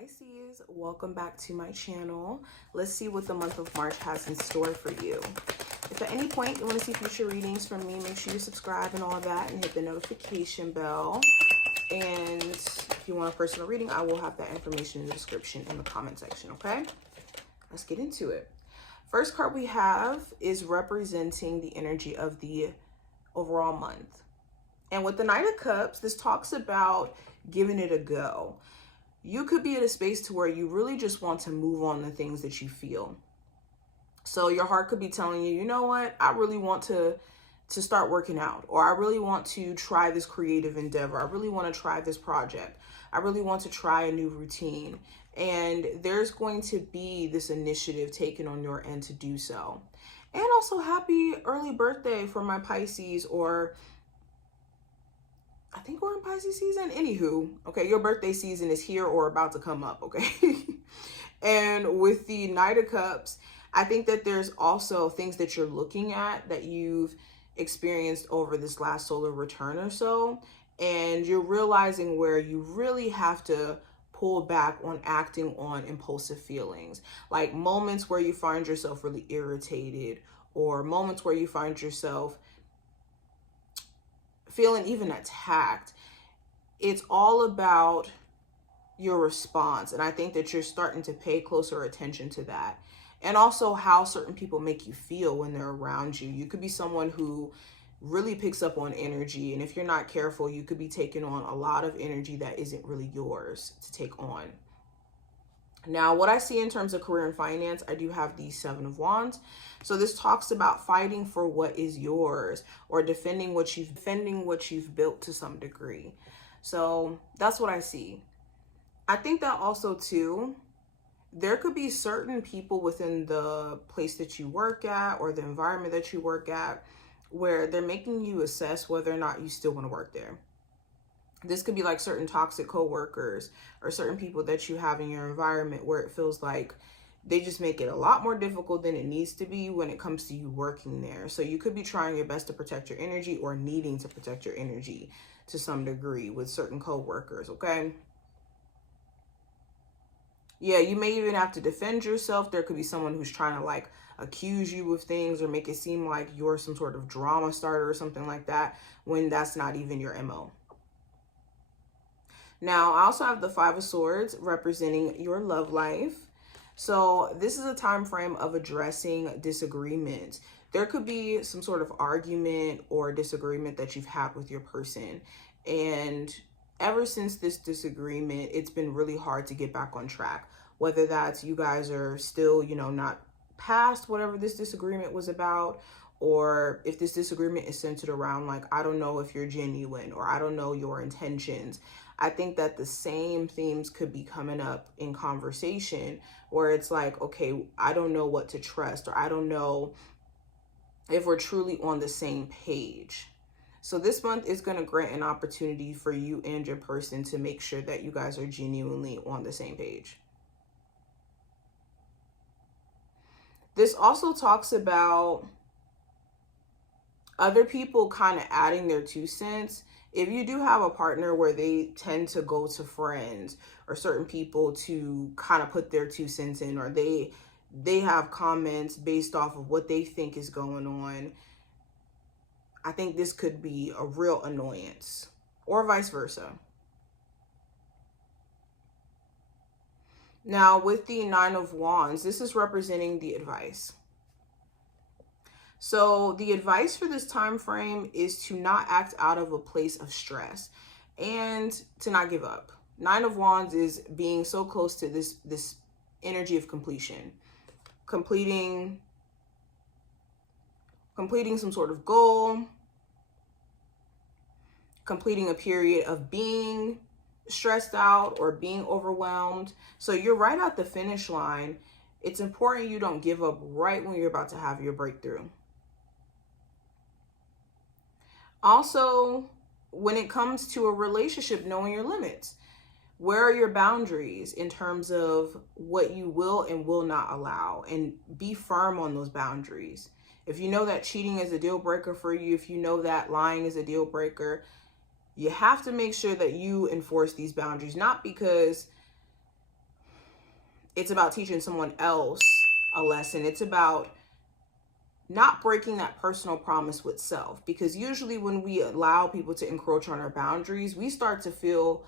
Pisces, welcome back to my channel. Let's see what the month of March has in store for you. If at any point you want to see future readings from me, make sure you subscribe and all of that and hit the notification bell. And if you want a personal reading, I will have that information in the description in the comment section, okay? Let's get into it. First card we have is representing the energy of the overall month. And with the Knight of Cups, this talks about giving it a go. You could be at a space to where you really just want to move on the things that you feel. So your heart could be telling you, you know what, I really want to start working out, or I really want to try this creative endeavor. I really want to try this project. I really want to try a new routine. And there's going to be this initiative taken on your end to do so. And also happy early birthday for my Pisces, or I think we're in Pisces season. Anywho, okay, your birthday season is here or about to come up, okay? And with the Knight of Cups, I think that there's also things that you're looking at that you've experienced over this last solar return or so, and you're realizing where you really have to pull back on acting on impulsive feelings, like moments where you find yourself really irritated, or moments where you find yourself feeling even attacked. It's all about your response. And I think that you're starting to pay closer attention to that. And also how certain people make you feel when they're around you. You could be someone who really picks up on energy. And if you're not careful, you could be taking on a lot of energy that isn't really yours to take on. Now, what I see in terms of career and finance, I do have the Seven of Wands. So this talks about fighting for what is yours, or defending what you've built to some degree. So that's what I see. I think that also too, there could be certain people within the place that you work at or the environment that you work at where they're making you assess whether or not you still want to work there. This could be like certain toxic coworkers or certain people that you have in your environment where it feels like they just make it a lot more difficult than it needs to be when it comes to you working there. So you could be trying your best to protect your energy, or needing to protect your energy to some degree with certain coworkers, okay? Yeah, you may even have to defend yourself. There could be someone who's trying to like accuse you of things or make it seem like you're some sort of drama starter or something like that, when that's not even your MO. Now, I also have the Five of Swords representing your love life. So this is a time frame of addressing disagreements. There could be some sort of argument or disagreement that you've had with your person. And ever since this disagreement, it's been really hard to get back on track. Whether that's you guys are still, not past whatever this disagreement was about, or if this disagreement is centered around like, I don't know if you're genuine, or I don't know your intentions. I think that the same themes could be coming up in conversation where it's like, okay, I don't know what to trust, or I don't know if we're truly on the same page. So this month is going to grant an opportunity for you and your person to make sure that you guys are genuinely on the same page. This also talks about other people kind of adding their 2 cents. If you do have a partner where they tend to go to friends or certain people to kind of put their 2 cents in, or they have comments based off of what they think is going on, I think this could be a real annoyance, or vice versa. Now, with the Nine of Wands, this is representing the advice. So the advice for this time frame is to not act out of a place of stress and to not give up. Nine of Wands is being so close to this energy of completion, completing some sort of goal, completing a period of being stressed out or being overwhelmed. So you're right at the finish line. It's important you don't give up right when you're about to have your breakthrough. Also, when it comes to a relationship, knowing your limits. Where are your boundaries in terms of what you will and will not allow? And be firm on those boundaries. If you know that cheating is a deal breaker for you, if you know that lying is a deal breaker, you have to make sure that you enforce these boundaries. Not because it's about teaching someone else a lesson. It's about not breaking that personal promise with self, because usually when we allow people to encroach on our boundaries, we start to feel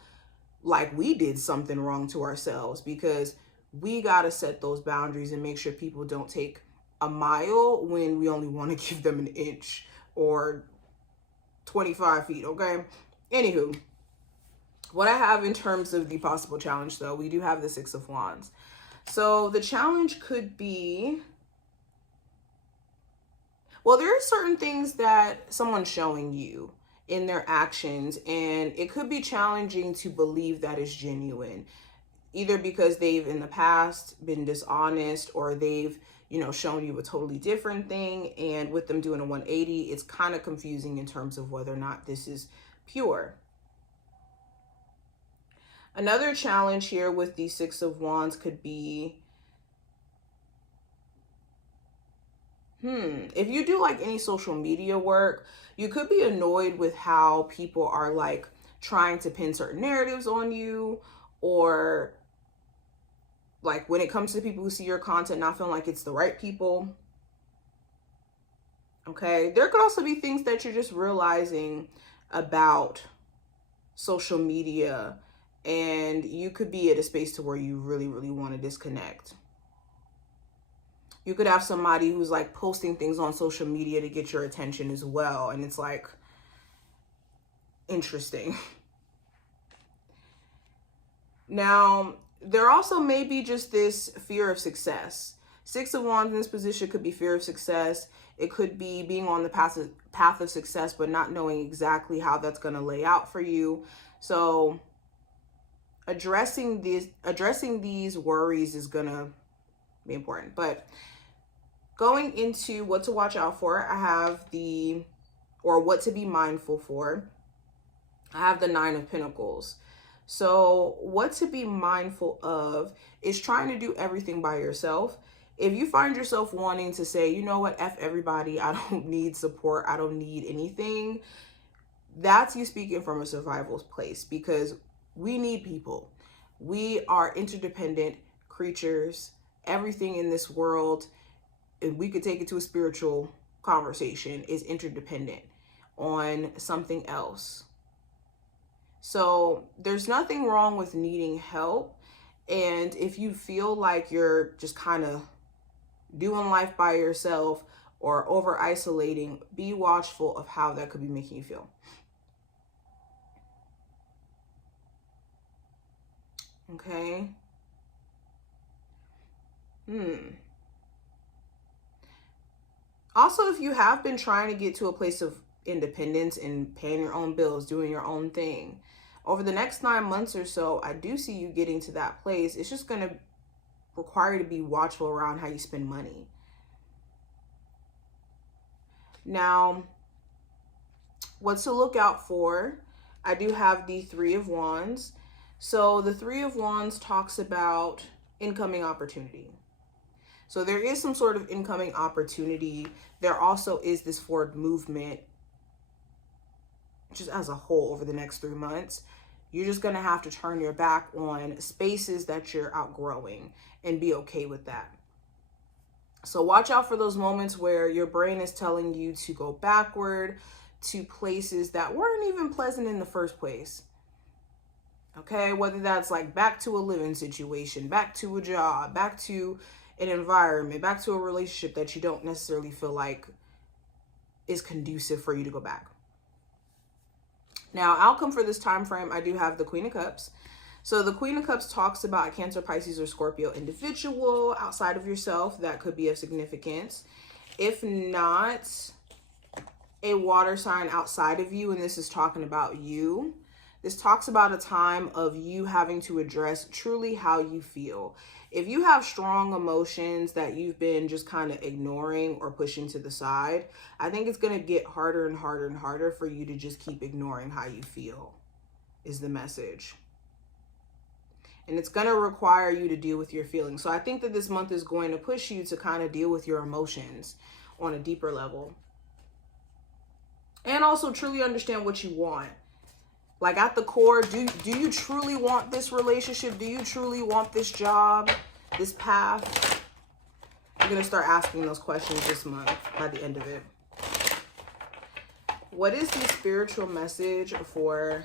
like we did something wrong to ourselves, because we got to set those boundaries and make sure people don't take a mile when we only want to give them an inch or 25 feet. Okay. Anywho, what I have in terms of the possible challenge, though, we do have the Six of Wands. So the challenge could be, well, there are certain things that someone's showing you in their actions, and it could be challenging to believe that is genuine, either because they've in the past been dishonest, or they've, you know, shown you a totally different thing. And with them doing a 180, it's kind of confusing in terms of whether or not this is pure. Another challenge here with the Six of Wands could be, if you do like any social media work, you could be annoyed with how people are like trying to pin certain narratives on you, or like when it comes to people who see your content, not feeling like it's the right people. Okay. There could also be things that you're just realizing about social media, and you could be at a space to where you really, really want to disconnect. You could have somebody who's like posting things on social media to get your attention as well. And it's like, interesting. Now, there also may be just this fear of success. Six of Wands in this position could be fear of success. It could be being on the path of success, but not knowing exactly how that's going to lay out for you. So addressing these worries is going to be important. But going into what to watch out for, I have what to be mindful for. I have the Nine of Pentacles. So what to be mindful of is trying to do everything by yourself. If you find yourself wanting to say, you know what, F everybody, I don't need support, I don't need anything, that's you speaking from a survival place, because we need people. We are interdependent creatures. Everything in this world, if we could take it to a spiritual conversation, is interdependent on something else. So there's nothing wrong with needing help. And if you feel like you're just kind of doing life by yourself or over isolating, be watchful of how that could be making you feel. Okay. Also, if you have been trying to get to a place of independence and paying your own bills, doing your own thing, over the next 9 months or so, I do see you getting to that place. It's just going to require you to be watchful around how you spend money. Now, what to look out for, I do have the Three of Wands. So the Three of Wands talks about incoming opportunity. So there is some sort of incoming opportunity. There also is this forward movement, just as a whole, over the next 3 months. You're just going to have to turn your back on spaces that you're outgrowing and be okay with that. So watch out for those moments where your brain is telling you to go backward to places that weren't even pleasant in the first place. Okay, whether that's like back to a living situation, back to a job, back to an environment, back to a relationship that you don't necessarily feel like is conducive for you to go back. Now, outcome for this time frame, I do have the Queen of Cups. So the Queen of Cups talks about a Cancer, Pisces, or Scorpio individual outside of yourself that could be of significance. If not, a water sign outside of you, and this is talking about you. This talks about a time of you having to address truly how you feel. If you have strong emotions that you've been just kind of ignoring or pushing to the side, I think it's going to get harder and harder and harder for you to just keep ignoring how you feel, is the message. And it's going to require you to deal with your feelings. So I think that this month is going to push you to kind of deal with your emotions on a deeper level. And also truly understand what you want. Like at the core, do you truly want this relationship? Do you truly want this job? This path, you're going to start asking those questions this month by the end of it. What is the spiritual message for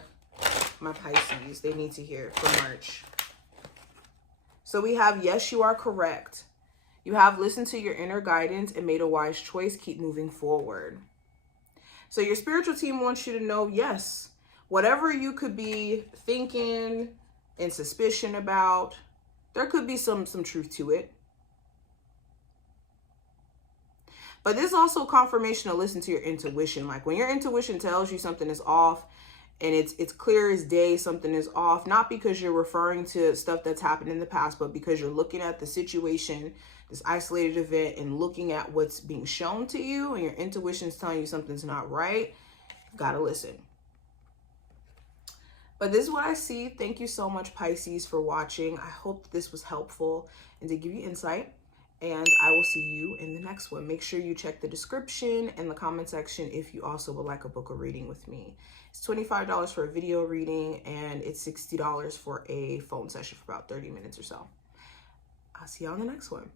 my Pisces they need to hear for March? So we have, yes, you are correct. You have listened to your inner guidance and made a wise choice. Keep moving forward. So your spiritual team wants you to know, yes, whatever you could be thinking and suspicion about, there could be some truth to it. But this is also confirmation to listen to your intuition. Like when your intuition tells you something is off and it's clear as day something is off, not because you're referring to stuff that's happened in the past, but because you're looking at the situation, this isolated event, and looking at what's being shown to you, and your intuition is telling you something's not right, you've got to listen. But this is what I see. Thank you so much, Pisces, for watching. I hope this was helpful and to give you insight. And I will see you in the next one. Make sure you check the description and the comment section if you also would like a book or reading with me. It's $25 for a video reading, and it's $60 for a phone session for about 30 minutes or so. I'll see you on the next one.